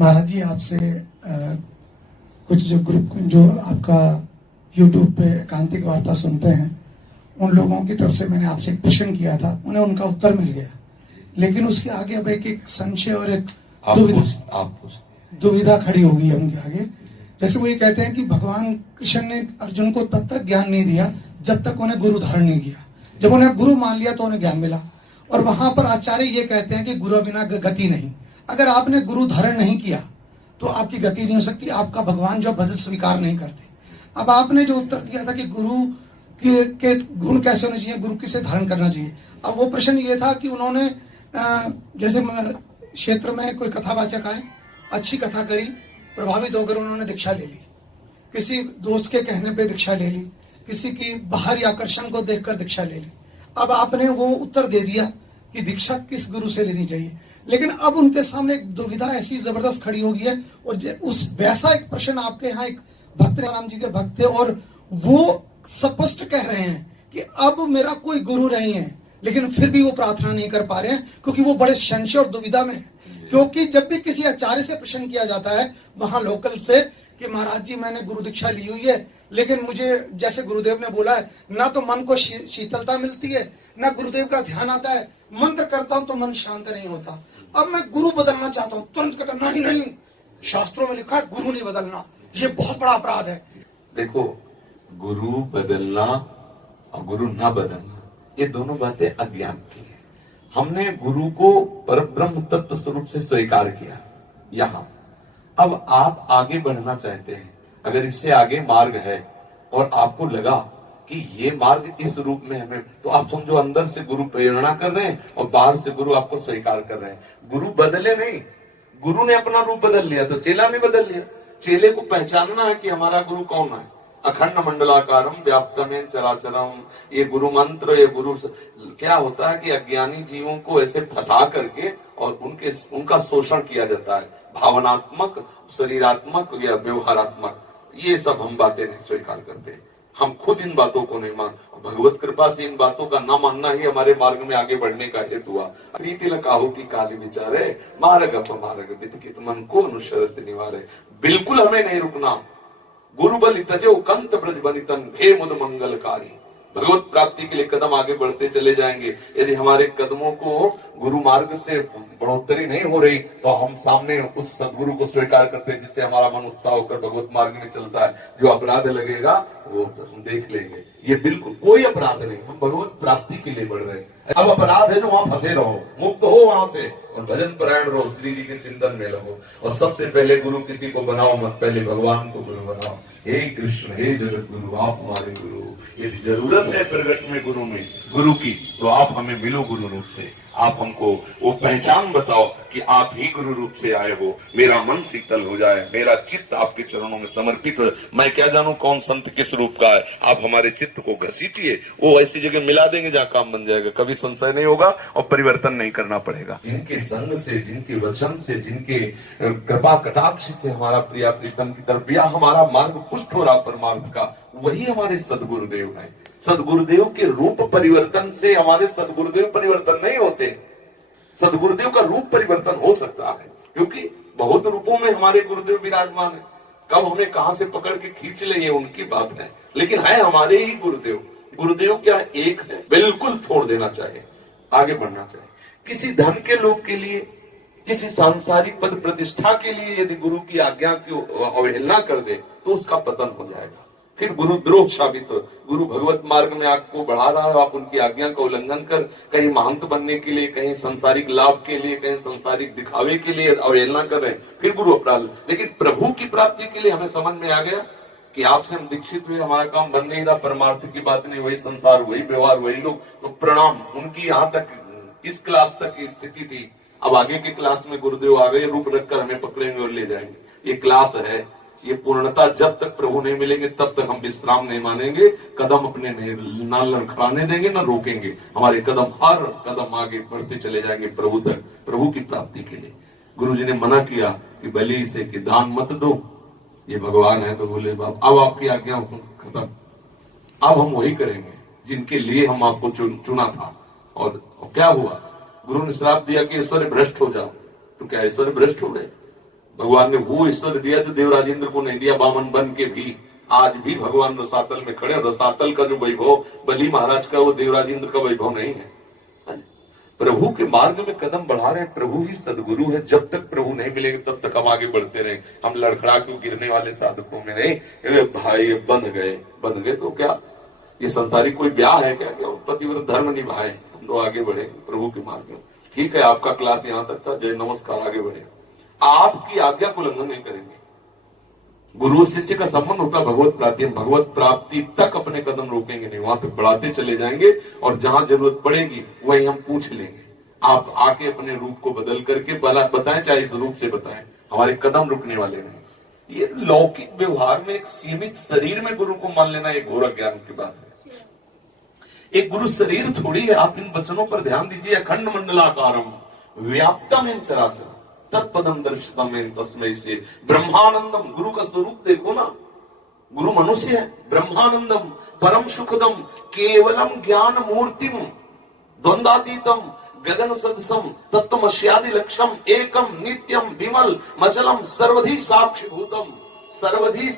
महाराज जी आपसे कुछ जो ग्रुप जो आपका यूट्यूब पे एकांतिक वार्ता सुनते हैं उन लोगों की तरफ से मैंने आपसे एक प्रश्न किया था, उन्हें उनका उत्तर मिल गया, लेकिन उसके आगे अब एक संशय और एक दुविधा खड़ी हो गई है उनके आगे। जैसे वो ये कहते हैं कि भगवान कृष्ण ने अर्जुन को तब तक ज्ञान नहीं दिया जब तक उन्हें गुरु धारण नहीं किया, जब उन्हें गुरु मान लिया तो उन्हें ज्ञान मिला। और वहां पर आचार्य ये कहते हैं कि गुरु बिना गति नहीं, अगर आपने गुरु धारण नहीं किया तो आपकी गति नहीं हो सकती, आपका भगवान जो भजन स्वीकार नहीं करते। अब आपने जो उत्तर दिया था कि गुरु के गुण कैसे होने चाहिए, गुरु किसे धारण करना चाहिए, अब वो प्रश्न ये था कि उन्होंने जैसे क्षेत्र में कोई कथावाचक आए, अच्छी कथा करी, प्रभावित होकर उन्होंने दीक्षा ले ली, किसी दोस्त के कहने पे दीक्षा ले ली, किसी की बाहरी आकर्षण को देखकर दीक्षा ले ली। अब आपने वो उत्तर दे दिया कि दीक्षा किस गुरु से लेनी चाहिए, लेकिन अब उनके सामने एक दुविधा ऐसी जबरदस्त खड़ी हो गई है। और उस वैसा एक प्रश्न आपके यहाँ एक भक्त राम जी के भक्त थे और वो स्पष्ट कह रहे हैं कि अब मेरा कोई गुरु नहीं है, लेकिन फिर भी वो प्रार्थना नहीं कर पा रहे हैं क्योंकि वो बड़े संशय और दुविधा में है। क्योंकि जब भी किसी आचार्य से प्रश्न किया जाता है वहां लोकल से कि महाराज जी मैंने गुरु दीक्षा ली हुई है, लेकिन मुझे जैसे गुरुदेव ने बोला है ना तो मन को शीतलता मिलती है, ना गुरुदेव का ध्यान आता है, मंत्र करता हूं तो मन शांत नहीं होता, अब मैं गुरु बदलना चाहता हूं, तुरंत कहता नहीं नहीं, शास्त्रों में लिखा है गुरु नहीं बदलना, ये बहुत बड़ा अपराध है। देखो, गुरु बदलना और गुरु ना बदलना ये दोनों बातें अज्ञान की है। हमने गुरु को परब्रह्म तत्व स्वरूप से स्वीकार किया यहाँ। अब आप आगे बढ़ना चाहते हैं, अगर इससे आगे मार्ग है और आपको लगा कि ये मार्ग इस रूप में हमें, तो आप समझो अंदर से गुरु प्रेरणा कर रहे हैं और बाहर से गुरु आपको स्वीकार कर रहे हैं। गुरु बदले नहीं, गुरु ने अपना रूप बदल लिया तो चेला ने बदल लिया। चेले को पहचानना है कि हमारा गुरु कौन है। अखंड मंडलाकारम व्याप्तमेन चराचरम, ये गुरु मंत्र, ये गुरु क्या होता है कि अज्ञानी जीवों को ऐसे फंसा करके और उनका शोषण किया जाता है, भावनात्मक, शरीरात्मक या व्यवहारात्मक, ये सब हम बातें नहीं स्वीकार करते। हम खुद इन बातों को नहीं मान, भगवत कृपा से इन बातों का ना मानना ही हमारे मार्ग में आगे बढ़ने का हेतु हुआ। प्रीति लकाहु की काली विचारे मार्ग अपमार्ग वितकित मन को अनुशरत निवारे। बिल्कुल हमें नहीं रुकना। गुरु बलि तजो कंत ब्रज बनितन हे मुद मंगलकारी। भगवत प्राप्ति के लिए कदम आगे बढ़ते चले जाएंगे। यदि हमारे कदमों को गुरु मार्ग से बढ़ोतरी नहीं हो रही तो हम सामने उस सदगुरु को स्वीकार करते हैं जिससे हमारा मन उत्साह होकर भगवत मार्ग में चलता है। जो अपराध लगेगा वो हम देख लेंगे। ये बिल्कुल कोई अपराध नहीं, हम भगवत प्राप्ति के लिए बढ़ रहे हैं। अब अपराध है जो वहां फंसे रहो, मुक्त हो वहां से और भजन परायण रहो, श्री जी के चिंतन में लगो। और सबसे पहले गुरु किसी को बनाओ मत, पहले भगवान को गुरु बनाओ। हे कृष्ण, हे जगत गुरु, आप हमारे गुरु। यदि जरूरत है प्रगट में गुरु की तो आप हमें मिलो गुरु रूप से। आप हमको वो पहचान बताओ कि आप ही गुरु रूप से आए हो। मेरा मन शीतल हो जाए, मेरा चित्त आपके चरणों में समर्पित हो। मैं क्या जानूं कौन संत किस रूप का है। आप हमारे चित्त को घसीटिए, वो ऐसी जगह मिला देंगे जहां काम बन जाएगा, कभी संशय नहीं होगा और परिवर्तन नहीं करना पड़ेगा। जिनके संग से, जिनके वचन से, जिनके कृपा कटाक्ष से हमारा प्रिया प्रीतम की तरफ या हमारा मार्ग पुष्ट हो रहा परमार्थ का, वही हमारे सदगुरुदेव है। सदगुरुदेव के रूप परिवर्तन से हमारे सदगुरुदेव परिवर्तन नहीं होते। सदगुरुदेव का रूप परिवर्तन हो सकता है क्योंकि बहुत रूपों में हमारे गुरुदेव विराजमान है। कब हमें कहां से पकड़ के खींच ले ये उनकी बात है, लेकिन है हमारे ही गुरुदेव। गुरुदेव क्या एक है, बिल्कुल छोड़ देना चाहिए, आगे बढ़ना चाहिए। किसी धन के लोभ के लिए, किसी सांसारिक पद प्रतिष्ठा के लिए यदि गुरु की आज्ञा की अवहेलना कर दे तो उसका पतन हो जाएगा, फिर गुरुद्रोह साबित हो। गुरु भगवत मार्ग में आपको बढ़ा रहा है, आप उनकी आज्ञा का उल्लंघन कर कहीं महंत बनने के लिए, कहीं सांसारिक लाभ के लिए, कहीं सांसारिक दिखावे के लिए अवहेलना कर रहे हैं, फिर गुरु अपराध। लेकिन प्रभु की प्राप्ति के लिए हमें समझ में आ गया कि आपसे हम दीक्षित हुए, हमारा काम बन नहीं रहा, परमार्थ की बात नहीं, वही संसार, वही व्यवहार, वही लोग, तो प्रणाम। उनकी यहाँ तक इस क्लास तक की स्थिति थी। अब आगे के क्लास में गुरुदेव आ गए, रूप रखकर हमें पकड़ेंगे और ले जाएंगे। ये क्लास है, ये पूर्णता जब तक प्रभु नहीं मिलेंगे तब तक हम विश्राम नहीं मानेंगे, कदम अपने नहीं ना लड़खड़ाने देंगे, ना रोकेंगे। हमारे कदम हर कदम आगे बढ़ते चले जाएंगे प्रभु तक, प्रभु की प्राप्ति के लिए। गुरु जी ने मना किया कि बलि से कि दान मत दो, ये भगवान है। तो बोले बाप अब आपकी आज्ञा खत्म, अब हम वही करेंगे जिनके लिए हम आपको चुना था। और क्या हुआ, गुरु ने श्राप दिया कि ऐश्वर्य भ्रष्ट हो जाओ। तो क्या ऐश्वर्य भ्रष्ट हो गए? भगवान ने वो ईश्वर दिया तो देवराजेंद्र को नहीं दिया, बामन बन के भी। आज भी भगवान रसातल में खड़े, रसातल का जो वैभव बली महाराज का, वो देवराजेंद्र का वैभव नहीं है। प्रभु के मार्ग में कदम बढ़ा रहे, प्रभु ही सदगुरु है। जब तक प्रभु नहीं मिलेंगे तब तक हम आगे बढ़ते रहे। हम लड़खड़ा क्यों गिरने वाले साधकों में नहीं, अरे भाई बन गए तो क्या ये संसारी कोई ब्याह है क्या, पतिव्रत धर्म निभाए, हम लोग आगे बढ़े प्रभु के मार्ग में। ठीक है, आपका क्लास यहाँ तक था, जय नमस्कार, आगे बढ़े। आपकी आज्ञा को उल्लंघन नहीं करेंगे। गुरु शिष्य का संबंध होता भगवत प्राप्ति, हम भगवत प्राप्ति तक अपने कदम रोकेंगे नहीं, वहां तक बढ़ाते चले जाएंगे और जहां जरूरत पड़ेगी वही हम पूछ लेंगे। आप आके अपने रूप को बदल करके बताएं, चाहे इस रूप से बताएं, हमारे कदम रुकने वाले नहीं। ये लौकिक व्यवहार में एक सीमित शरीर में गुरु को मान लेना एक घोर ज्ञान की बात है। एक गुरु शरीर थोड़ी है। आप इन वचनों पर ध्यान दीजिए। अखंड मंडलाकारम व्याप्तम चराचर तत्पदम दर्शितम तस्मै से ब्रह्मानंदम। गुरु का स्वरूप देखो ना, गुरु मनुष्य है। ब्रह्मानंदम परम सुखदम केवलम ज्ञान मूर्तिम द्वंद्वातीतम गगन सदसम तत्वमस्यादि लक्ष्यम एकम नित्यम विमल मचलम सर्वधि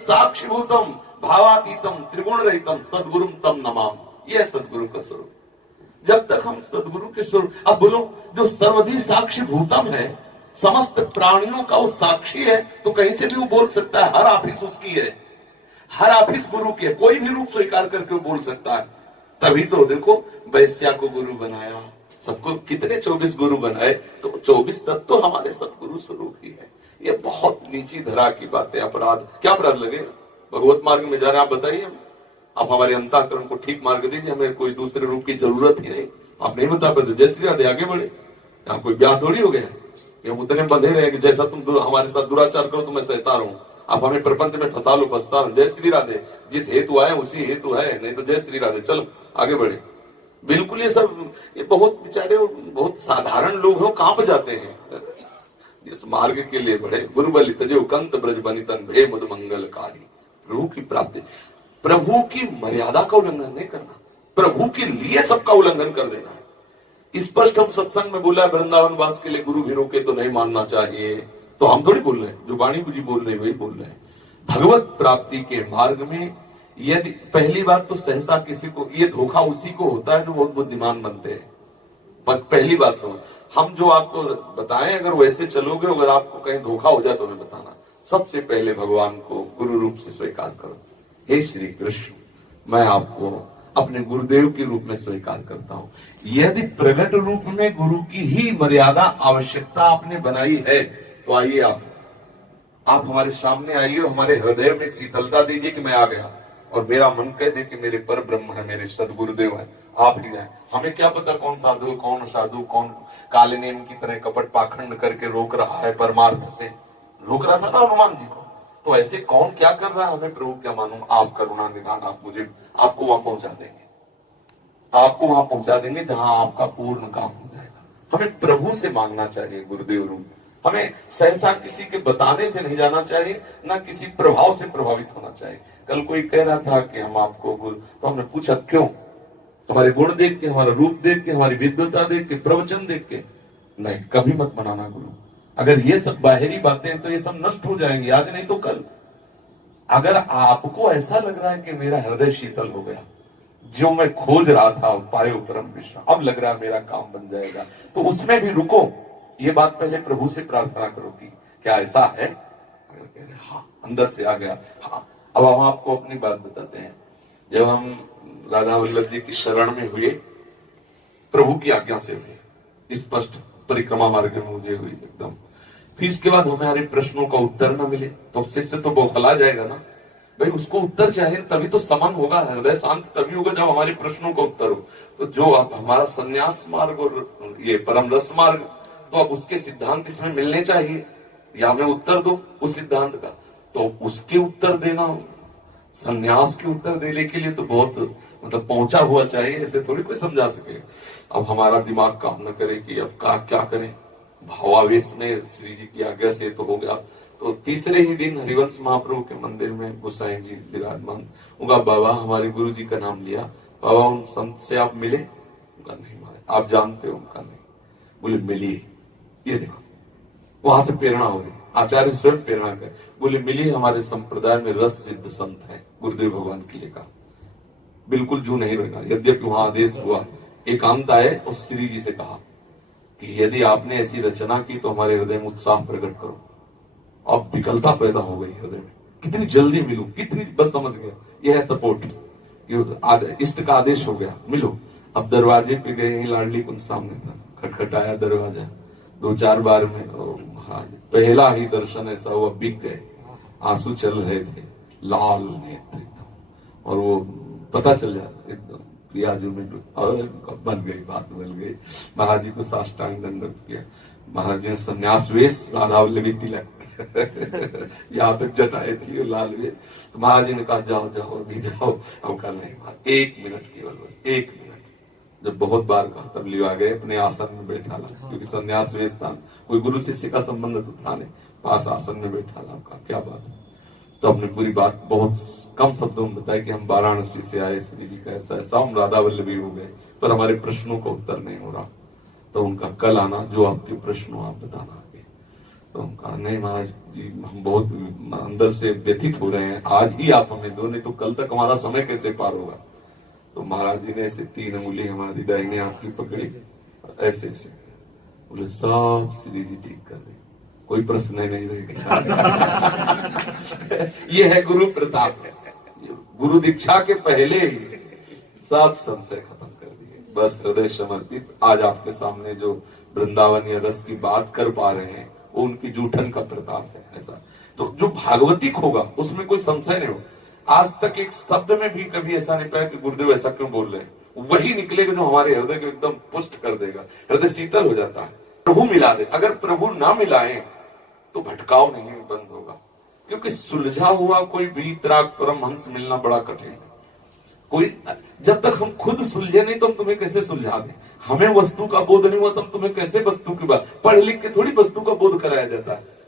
साक्षीभूतम भावातीतम त्रिगुण रहितम सदगुरुम तम नमाम। यह सदगुरु का स्वरूप। जब तक हम सदगुरु के स्वरूप, अब बोलो, जो सर्वधि साक्षीभूतम है, समस्त प्राणियों का वो साक्षी है, तो कहीं से भी वो बोल सकता है। हर ऑफिस उसकी है, हर ऑफिस गुरु की है, कोई भी रूप स्वीकार करके वो बोल सकता है। तभी तो देखो वैश्या को गुरु बनाया, सबको कितने 24 गुरु बनाए, तो 24 तत्व तो हमारे सदगुरु स्वरूप ही है। ये बहुत नीची धरा की बात है। अपराध, क्या अपराध लगेगा? भगवत मार्ग में जा रहे, आप बताइए, आप हमारे अंतःकरण को ठीक मार्ग दीजिए, हमें कोई दूसरे रूप की जरूरत ही नहीं। आप नहीं बता पाते, जय श्री राधे, आगे बढ़े। यहाँ कोई ब्याह थोड़ी हो गया, हम उतने बंधे रहे कि जैसा तुम हमारे साथ दुराचार करो तो मैं सहता रहूं, आप हमें प्रपंच में फंसा लो, फंसता रहूं। जय श्री राधे, जिस हेतु आए उसी हेतु है, नहीं तो जय श्री राधे, चलो आगे बढ़े। बिल्कुल ये सब, ये बहुत बेचारे बहुत साधारण लोग हैं, कांप जाते हैं। जिस मार्ग के लिए बढ़े, गुरु बलि तजे कंत ब्रज बनितन भे मुद मंगलकारी। प्रभु की प्राप्ति, प्रभु की मर्यादा का उल्लंघन नहीं करना, प्रभु के लिए सबका उल्लंघन कर देना है। स्पष्ट हम सत्संग में बोला है, वृंदावन वास के लिए गुरु भी रोके तो नहीं मानना चाहिए, तो हम थोड़ी बोल रहे हैं, जो वाणी जी बोल रहे हैं वही बोल रहे हैं। भगवत प्राप्ति के मार्ग में यदि पहली बात तो सहसा किसी को, ये धोखा उसी को होता है जो बहुत बुद्धिमान बनते हैं। पर पहली बात समझ, हम जो आपको बताएं, अगर वैसे चलोगे, अगर आपको कहीं धोखा हो जाए तो हमें बताना। सबसे पहले भगवान को गुरु रूप से स्वीकार करो। हे श्री कृष्ण, मैं आपको अपने गुरुदेव के रूप में स्वीकार करता हूं। यदि प्रगट रूप में गुरु की ही मर्यादा आवश्यकता आपने बनाई है, तो आइए आप हमारे सामने आइए, हमारे हृदय में शीतलता दीजिए कि मैं आ गया, और मेरा मन कह दे कि मेरे पर ब्रह्म है, मेरे सदगुरुदेव है, आप ही हैं। हमें क्या पता कौन साधु, कौन काले नेम की तरह कपट पाखंड करके रोक रहा है, परमार्थ से रोक रहा था ना हनुमान जी को। तो ऐसे कौन क्या कर रहा है, हमें प्रभु क्या मालूम। आप करुणा निधान, आप मुझे, आपको वहां पहुंचा देंगे, आपको वहां पहुंचा देंगे जहां आपका पूर्ण काम हो जाएगा। हमें प्रभु से मांगना चाहिए गुरुदेव रूप। हमें सहसा किसी के बताने से नहीं जाना चाहिए, ना किसी प्रभाव से प्रभावित होना चाहिए। कल कोई कह रहा था कि हम आपको गुरु, तो हमने पूछा क्यों? हमारे गुण देख के, हमारा रूप देख के, हमारी विद्वता देख के, प्रवचन देख के? नहीं, कभी मत बनाना गुरु। अगर ये सब बाहरी बातें हैं तो ये सब नष्ट हो जाएंगी, आज नहीं तो कल। अगर आपको ऐसा लग रहा है कि मेरा हृदय शीतल हो गया, जो मैं खोज रहा था पायो परम विश्राम, अब लग रहा है मेरा काम बन जाएगा, तो उसमें भी रुको। ये बात पहले प्रभु से प्रार्थना करो कि क्या ऐसा है? अगर कह रहे हाँ, अंदर से आ गया, हाँ। अब हम आपको अपनी बात बताते हैं। जब हम राधा वल्लभ जी की शरण में हुए, प्रभु की आज्ञा से हुए, स्पष्ट परिक्रमा मार्ग में मुझे हुई एकदम। फिर इसके बाद हमारे प्रश्नों का उत्तर न मिले तो शिष्य तो बौखला जाएगा ना भाई, उसको उत्तर चाहिए, तभी तो समन होगा, हृदय शांत तभी होगा जब हमारे प्रश्नों का उत्तर हो। तो जो अब हमारा संन्यास मार्ग और ये परम रस मार्ग, तो अब उसके सिद्धांत इसमें मिलने चाहिए, या हमें उत्तर दो उस सिद्धांत का। तो उसके उत्तर देना, संन्यास के उत्तर देने के लिए तो बहुत मतलब पहुंचा हुआ चाहिए, ऐसे थोड़ी कोई समझा सके। अब हमारा दिमाग काम न करे कि अब क्या करें, भावावेश में श्री जी की आज्ञा से तो हो गया। तो तीसरे ही दिन हरिवंश महाप्रभु के मंदिर में गोसाई जी विराजमान, उनका बाबा हमारे गुरु जी का नाम लिया, बाबा उन संत से आप मिले? उनका नहीं मारे, आप जानते हो? उनका नहीं। बोले मिलिए, ये देखो, वहां से प्रेरणा हो गई। आचार्य स्वयं प्रेरणा कर बोले, मिली हमारे संप्रदाय में रस सिद्ध संत है, गुरुदेव भगवान के लिए कहा, बिल्कुल जू नहीं रहेगा। यद्यपि वहां आदेश हुआ, एकांत आए और श्री जी से कहा कि यदि आपने ऐसी रचना की तो हमारे हृदय में उत्साह प्रकट करो। अब विकलता पैदा हो गई हृदय में, कितनी जल्दी मिलूं, कितनी, बस समझ गया यह है सपोर्ट, इष्ट का आदेश हो गया, मिलो। अब दरवाजे पे गए, यही लाडली कुंज सामने था, खटखटाया दरवाजा, 2-4 बार में महाराज पहला ही दर्शन ऐसा हुआ, बिक गए, आंसू चल रहे थे, लाल नेत्र एकदम, और वो पता चल जाता एकदम प्रियाजू में, और बन गई, बात बन गई। महाराज जी को साष्टांग दंडवत किया, महाराज जी ने संन्यास वेश, राधा वल्लभी तिलक यहाँ तक जटाए थी लाल वे, तो महाराज जी ने कहा जाओ जाओ अभी जाओ, अब कल नहीं, 1 मिनट केवल, बस 1 मिनट। जब बहुत बार कहा तब लिवा गए, अपने आसन में बैठा ला, क्योंकि संन्यास वेश था, कोई गुरु शिष्य का संबंध तो था नहीं, पास आसन में बैठा ला, कहा क्या बात है। तो अपने पूरी बात बहुत कम शब्दों में बताया कि हम वाराणसी से आए, श्री जी का ऐसा ऐसा, हम राधा वल्लभी हो गए, पर हमारे प्रश्नों का उत्तर नहीं हो रहा, तो उनका कल आना, जो आपके प्रश्न हो आप बताना आगे। तो हम कहा नहीं महाराज जी, हम बहुत अंदर से व्यथित हो रहे हैं, आज ही आप हमें दो, नहीं तो कल तक हमारा समय कैसे पार होगा। तो महाराज जी ने ऐसे 3 अंगुली हमारी दाहिने हाथ की पकड़ी, ऐसे ऐसे बोले, सब श्री जी ठीक कर दे, कोई प्रश्न नहीं रहेगा। ये है गुरु प्रताप, गुरु दीक्षा के पहले ही सब संशय खत्म कर दिए, बस हृदय समर्पित। आज आपके सामने जो वृंदावन या रस की बात कर पा रहे हैं, वो उनकी जूठन का प्रताप है। ऐसा तो जो भागवतिक होगा उसमें कोई संशय नहीं होगा। आज तक एक शब्द में भी कभी ऐसा नहीं पाया कि गुरुदेव ऐसा क्यों बोल रहे हैं, वही निकलेगा जो हमारे हृदय को एकदम पुष्ट कर देगा, हृदय शीतल हो जाता है। प्रभु मिला दे, अगर प्रभु ना मिलाए तो भटकाव नहीं बंद होगा, क्योंकि सुलझा हुआ कोई वीतराग परमहंस मिलना बड़ा कठिन है। कोई, जब तक हम खुद सुलझे नहीं तो हम तुम्हें कैसे सुलझा दें, हमें वस्तु का बोध नहीं हुआ तो हम तुम्हें कैसे वस्तु की बात, पढ़ लिख के थोड़ी वस्तु का बोध कराया जाता है,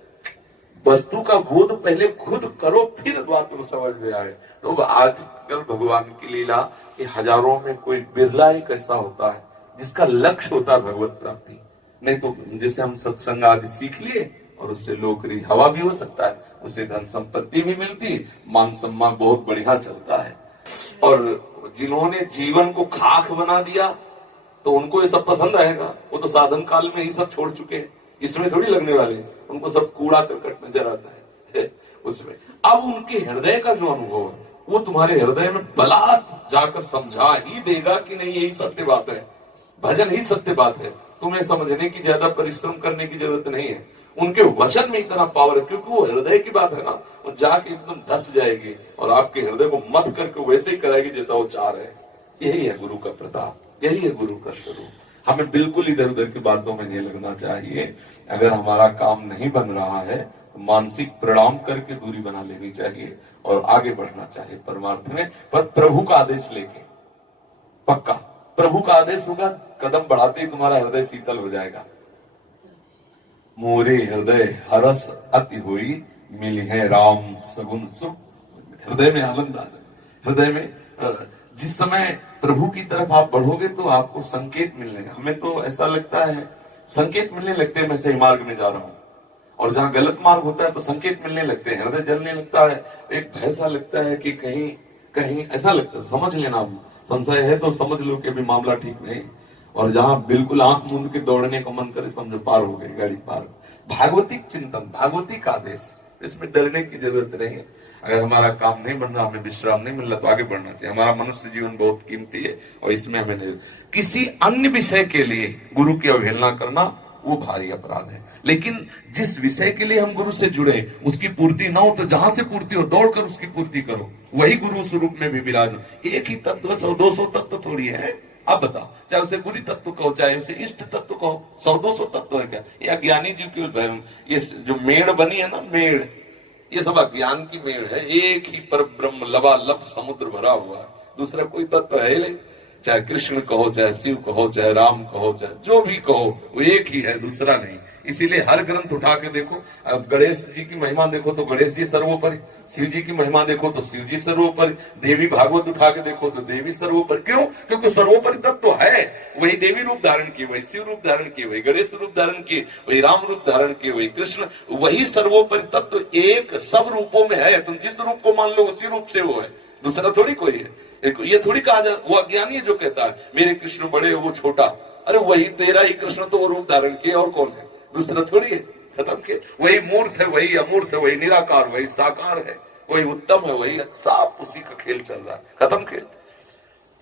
वस्तु का बोध पहले खुद करो फिर बात में समझ में आए। तो आजकल भगवान की लीला कि हजारों में कोई बिरला एक ऐसा होता है जिसका लक्ष्य होता है भगवत प्राप्ति, नहीं तो जैसे हम सत्संग आदि सीख लिए और उससे लोक रिझावा भी हो सकता है, उससे धन संपत्ति भी मिलती, मान सम्मान बहुत बढ़िया चलता है। और जिन्होंने जीवन को खाक बना दिया तो उनको ये सब पसंद आएगा, वो तो साधन काल में ही सब छोड़ चुके हैं, इसमें थोड़ी लगने वाले, उनको सब कूड़ा करकट नजर आता है उसमें। अब उनके हृदय का जो अनुभव है वो तुम्हारे हृदय में बलात् जाकर समझा ही देगा कि नहीं यही सत्य बात है, भजन ही सत्य बात है, तुम्हें समझने की ज्यादा परिश्रम करने की जरूरत नहीं है। उनके वचन में इतना पावर है, क्योंकि वो हृदय की बात है ना, वो जाके एकदम धस जाएगी और आपके हृदय को मत करके वैसे ही कराएगी जैसा वो चाह रहे हैं। यही है गुरु का प्रताप, यही है गुरु का स्वरूप। हमें बिल्कुल इधर उधर की बातों में नहीं लगना चाहिए। अगर हमारा काम नहीं बन रहा है तो मानसिक प्रणाम करके दूरी बना लेनी चाहिए और आगे बढ़ना चाहिए परमार्थ में, पर प्रभु का आदेश लेके। पक्का प्रभु का आदेश होगा, कदम बढ़ाते ही तुम्हारा हृदय शीतल हो जाएगा। मोरे हृदय हरस अति हुई, मिली है राम सगुन सुख। हृदय में आनंद आ जाए। हृदय में जिस समय प्रभु की तरफ आप बढ़ोगे तो आपको संकेत मिलने, हमें तो ऐसा लगता है संकेत मिलने लगते हैं मैं सही मार्ग में जा रहा हूं, और जहां गलत मार्ग होता है तो संकेत मिलने लगते हैं, हृदय जलने लगता है, एक भय सा लगता है कि कहीं कहीं ऐसा लगता है, समझ लेना, संशय है तो समझ लो कि अभी मामला ठीक नहीं। और जहां बिल्कुल आंख मूंद के दौड़ने का मन करे समझो पार हो गई गाड़ी पार। भागवतिक चिंतन, भागवतिक आदेश, इसमें डरने की जरूरत नहीं है। अगर हमारा काम नहीं बन रहा, हमें विश्राम नहीं मिल रहा तो आगे बढ़ना चाहिए। हमारा मनुष्य जीवन बहुत कीमती है और इसमें हमें नहीं, किसी अन्य विषय के लिए गुरु की अवहेलना करना वो भारी अपराध है। लेकिन जिस विषय के लिए हम गुरु से जुड़े उसकी पूर्ति ना हो तो जहां से पूर्ति हो दौड़कर उसकी पूर्ति करो, वही गुरु स्वरूप में भी विराज। एक ही तत्व 100-200 तत्व थोड़ी है। अब बताओ, चाहे उसे गुरु तत्व कहो चाहे उसे इष्ट तत्व कहो, 100-200 तत्व है क्या? ये अज्ञानी जी की ये जो मेड़ बनी है ना, मेड़, ये सब अज्ञान की मेड़ है। एक ही पर ब्रह्म लबालब समुद्र भरा हुआ है, दूसरा कोई तत्व है नहीं। चाहे कृष्ण कहो, चाहे शिव कहो, चाहे राम कहो, चाहे जो भी कहो, वो एक ही है, दूसरा नहीं। इसीलिए हर ग्रंथ उठा के देखो, अब गणेश जी की महिमा देखो तो गणेश जी सर्वोपरि, शिव जी की महिमा देखो तो शिव जी सर्वोपरि, देवी भागवत उठा के देखो तो देवी सर्वोपरि। क्यों? क्योंकि सर्वोपरि तत्व तो है, वही देवी रूप धारण किए, वही शिव रूप धारण किए, वही गणेश रूप धारण किए, वही राम रूप धारण किए, वही कृष्ण, वही सर्वोपरि तत्व तो एक सब रूपों में है। तुम जिस रूप को मान लो उसी रूप से वो है, दूसरा थोड़ी कोई है। ये थोड़ी कहा जाए, वो अज्ञानी है जो कहता है मेरे कृष्ण बड़े वो छोटा, अरे वही तेरा ही कृष्ण तो वो रूप धारण किए, और कौन है, दूसरा थोड़ी है। खत्म के, वही मूर्त है, वही अमूर्त है, वही निराकार, वही साकार है, वही उत्तम है, वही सब उसी का खेल चल रहा है। खत्म खेल।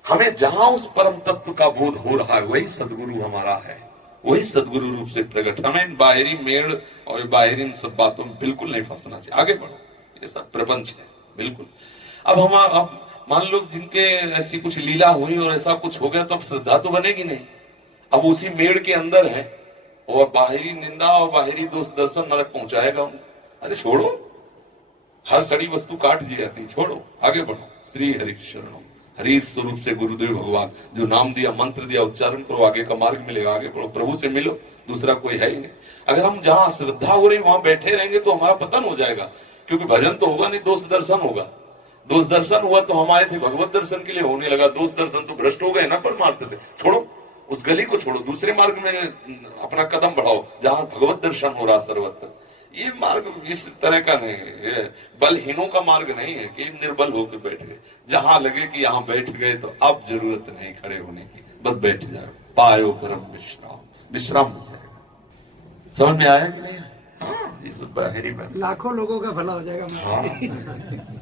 हमें जहां उस परम तत्व का बोध हो रहा है वही सदगुरु हमारा है, वही सदगुरु रूप से प्रकट। हमें बाहरी मेड़ और बाहरी इन सब बातों में बिल्कुल नहीं फंसना चाहिए। आगे बढ़ो, ये सब प्रपंच है बिल्कुल। अब मान लो जिनके ऐसी कुछ लीला हुई और ऐसा कुछ हो गया तो अब श्रद्धा तो बनेगी नहीं। अब उसी मेड़ के अंदर है और बाहरी निंदा और बाहरी दोष दर्शन नरक पहुंचाएगा। अरे छोड़ो, हर सड़ी वस्तु काट दी जाती, छोड़ो, आगे बढ़ो। श्री हरि शरणम, हरि स्वरूप से गुरुदेव भगवान जो नाम दिया, मंत्र दिया, उच्चारण करो, आगे का मार्ग मिलेगा। आगे बढ़ो, प्रभु से मिलो, दूसरा कोई है ही नहीं। अगर हम जहां श्रद्धा हो रही वहां बैठे रहेंगे तो हमारा पतन हो जाएगा, क्योंकि भजन तो होगा नहीं, दोष दर्शन होगा। दोष दर्शन हुआ तो हम आए थे भगवत दर्शन के लिए, होने लगा दोष दर्शन तो भ्रष्ट हो गए ना परमार्थ से। छोड़ो, उस गली को छोड़ो, दूसरे मार्ग में अपना कदम बढ़ाओ जहां भगवत दर्शन हो रहा सर्वत्र। ये मार्ग इस तरह का नहीं है, बलहीनों का मार्ग नहीं है कि निर्बल होकर बैठ गए। जहां लगे कि यहाँ बैठ गए तो अब जरूरत नहीं खड़े होने की, बस बैठ जाओ, पायो परम विश्राम, विश्राम हो जाएगा। समझ में आया कि नहीं? हाँ, ये तो बाहरी बात, लाखों लोगों का भला हो जाएगा। हाँ।